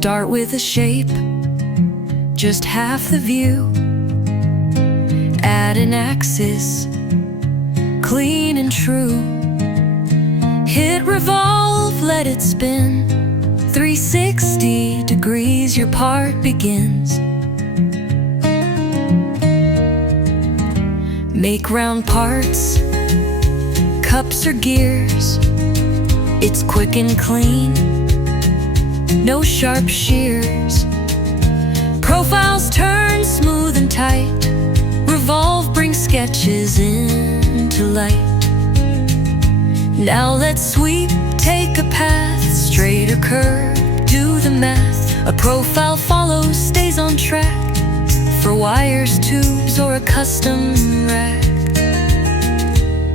Start with a shape, just half the view. Add an axis, clean and true. Hit revolve, let it spin. 360 degrees, your part begins. Make round parts, cups or gears. It's quick and clean, no sharp shears. Profiles turn smooth and tight. Revolve brings sketches into light. Now let's sweep, take a path, straight or curve, do the math. A profile follows, stays on track, for wires, tubes, or a custom rack.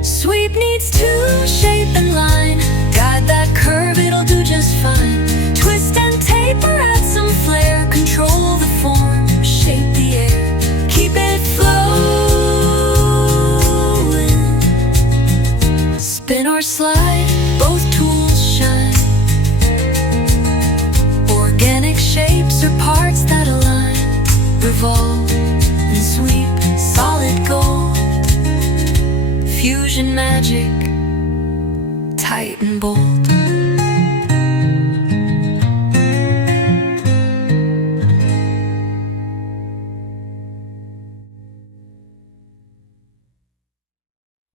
Sweep needs to shape and line. Guide that curve, it'll do just fine. Twist and taper, add some flair. Control the form, shape the air. Keep it flowing. Spin or slide, both tools shine. Organic shapes or parts that align. Revolve and sweep, solid gold. Fusion magic, tight and bold.